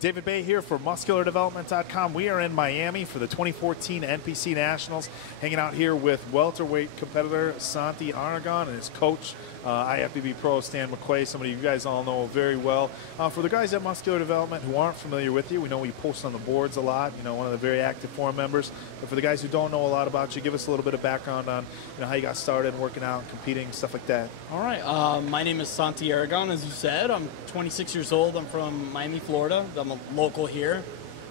David Baye here for MuscularDevelopment.com. We are in Miami for the 2014 NPC Nationals, hanging out here with welterweight competitor Santi Aragon and his coach, IFBB pro Stan Mcquay, somebody you guys all know very well. For the guys at Muscular Development who aren't familiar with you, we know you post on the boards a lot, one of the very active forum members. But for the guys who don't know a lot about you, give us a little bit of background on how you got started working out, competing, stuff like that. All right. My name is Santi Aragon, as you said. I'm 26 years old. I'm from Miami, Florida. I'm a local here.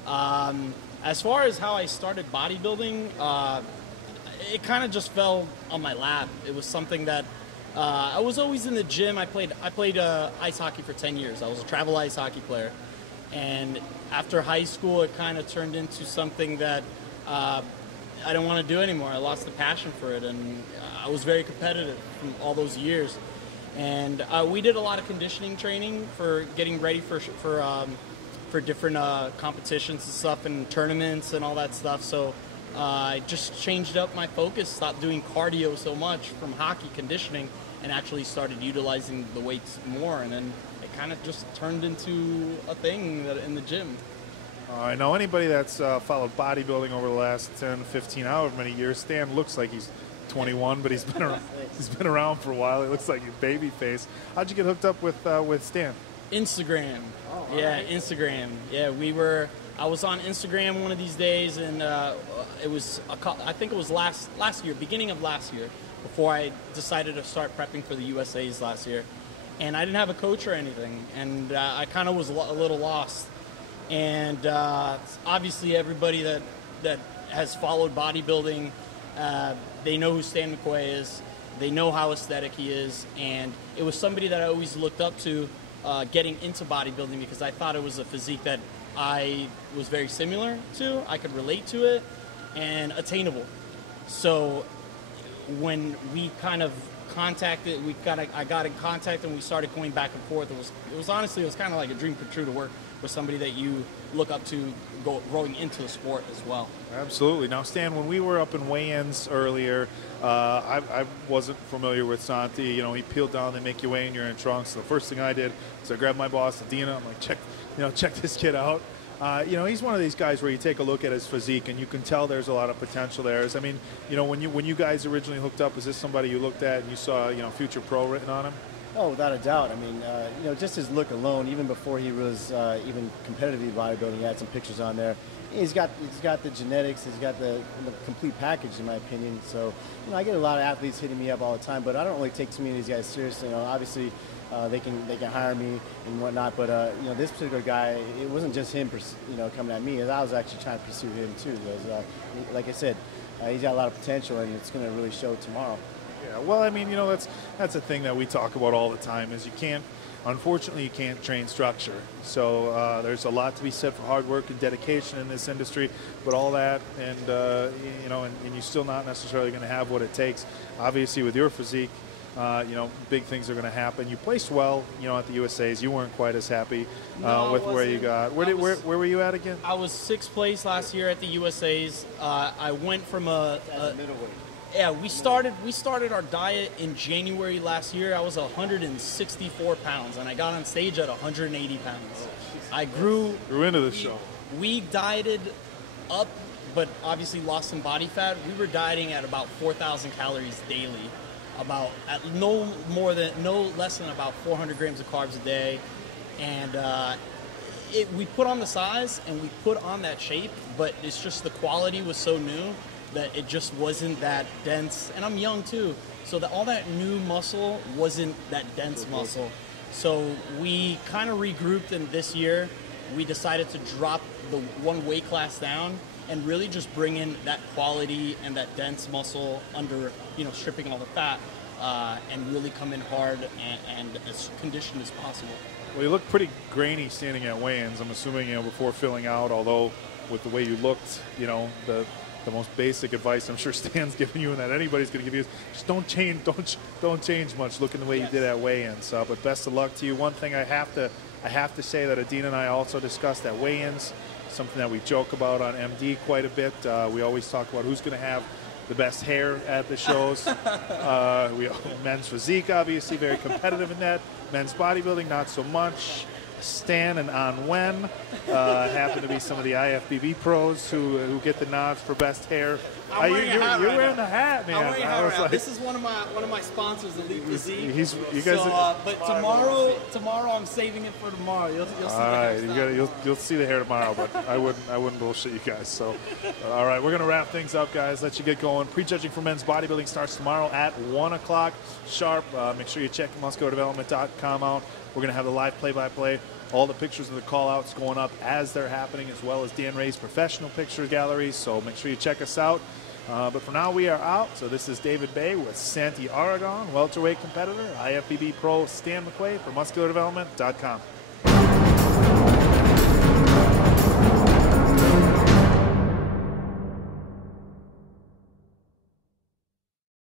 As far as how I started bodybuilding, it kind of just fell on my lap. It was something that I was always in the gym. I played ice hockey for 10 years. I was a travel ice hockey player. And after high school, it kind of turned into something that I didn't want to do anymore. I lost the passion for it, and I was very competitive from all those years. And we did a lot of conditioning training for getting ready for different competitions and stuff and tournaments and all that stuff. So I just changed up my focus, stopped doing cardio so much from hockey conditioning, and actually started utilizing the weights more. And then it kind of just turned into a thing in the gym. I know anybody that's followed bodybuilding over the last 10, 15, however many years. Stan looks like he's 21, but he's been around. He's been around for a while. He looks like a baby face. How'd you get hooked up with Stan? Instagram. Oh, yeah, right. Instagram. Yeah, I was on Instagram one of these days, and it was I think it was last year, beginning of last year, before I decided to start prepping for the USAs last year, and I didn't have a coach or anything, and I kind of was a little lost. And obviously, everybody that has followed bodybuilding, they know who Stan Mcquay is. They know how aesthetic he is, and it was somebody that I always looked up to. Getting into bodybuilding, because I thought it was a physique that I was very similar to, I could relate to it, and attainable. So when we kind of contacted, I got in contact and we started going back and forth. It was honestly, it was kind of like a dream come true to work with somebody that you look up to growing into the sport as well. Absolutely. Now, Stan, when we were up in weigh-ins earlier, I wasn't familiar with Santi. He peeled down, they make you weigh in, you're in trunks. So the first thing I did was I grabbed my boss, Adina. I'm like, check this kid out. He's one of these guys where you take a look at his physique and you can tell there's a lot of potential there. I mean, when you guys originally hooked up, is this somebody you looked at and you saw, future pro written on him? Oh, without a doubt. I mean, just his look alone, even before he was even competitively bodybuilding, he had some pictures on there. He's got the genetics, he's got the complete package, in my opinion. So, I get a lot of athletes hitting me up all the time, but I don't really take too many of these guys seriously. Obviously, they can hire me and whatnot, but this particular guy, it wasn't just him, coming at me. I was actually trying to pursue him too. Because, like I said, he's got a lot of potential, and it's going to really show tomorrow. Yeah, well, I mean, that's a thing that we talk about all the time. Is unfortunately, you can't train structure. So there's a lot to be said for hard work and dedication in this industry. But all that, and and you're still not necessarily going to have what it takes. Obviously, with your physique, big things are going to happen. You placed well, at the USAs. You weren't quite as happy with where you got. Where were you at again? I was 6th place last year at the USAs. I went from as a middleweight. Yeah, we started our diet in January last year. I was 164 pounds, and I got on stage at 180 pounds. I grew into the show. We dieted up, but obviously lost some body fat. We were dieting at about 4,000 calories daily, no less than about 400 grams of carbs a day, and we put on the size and we put on that shape, but it's just the quality was so new that it just wasn't that dense. And I'm young too, so that all that new muscle wasn't that dense muscle. So we kind of regrouped, and this year we decided to drop the one weight class down and really just bring in that quality and that dense muscle under, stripping all the fat, and really come in hard and as conditioned as possible. Well, you look pretty grainy standing at weigh-ins. I'm assuming, before filling out, although with the way you looked, the most basic advice I'm sure Stan's giving you and that anybody's going to give you is just don't change much looking the way you did at weigh-ins. But best of luck to you. One thing I have to say that Adina and I also discussed at weigh-ins, something that we joke about on MD quite a bit. We always talk about who's going to have the best hair at the shows. Men's physique, obviously, very competitive in that. Men's bodybuilding, not so much. Stan and An happen to be some of the IFBB pros who get the nods for best hair. I'm wearing a hat you're right wearing now. the hat, man. I'm wearing a hat I was right now. like, This is one of my sponsors, Elite Physique. you guys. But tomorrow I'm saving it for tomorrow. You'll see. All right, you'll see the hair tomorrow, but I wouldn't bullshit you guys. So, all right, we're gonna wrap things up, guys. Let you get going. Prejudging for men's bodybuilding starts tomorrow at 1 o'clock sharp. Make sure you check musculardevelopment.com out. We're gonna have the live play-by-play. All the pictures of the call-outs going up as they're happening, as well as Dan Ray's professional picture galleries. So make sure you check us out. But for now, we are out. So this is David Baye with Santi Aragon, welterweight competitor, IFBB pro Stan Mcquay for musculardevelopment.com.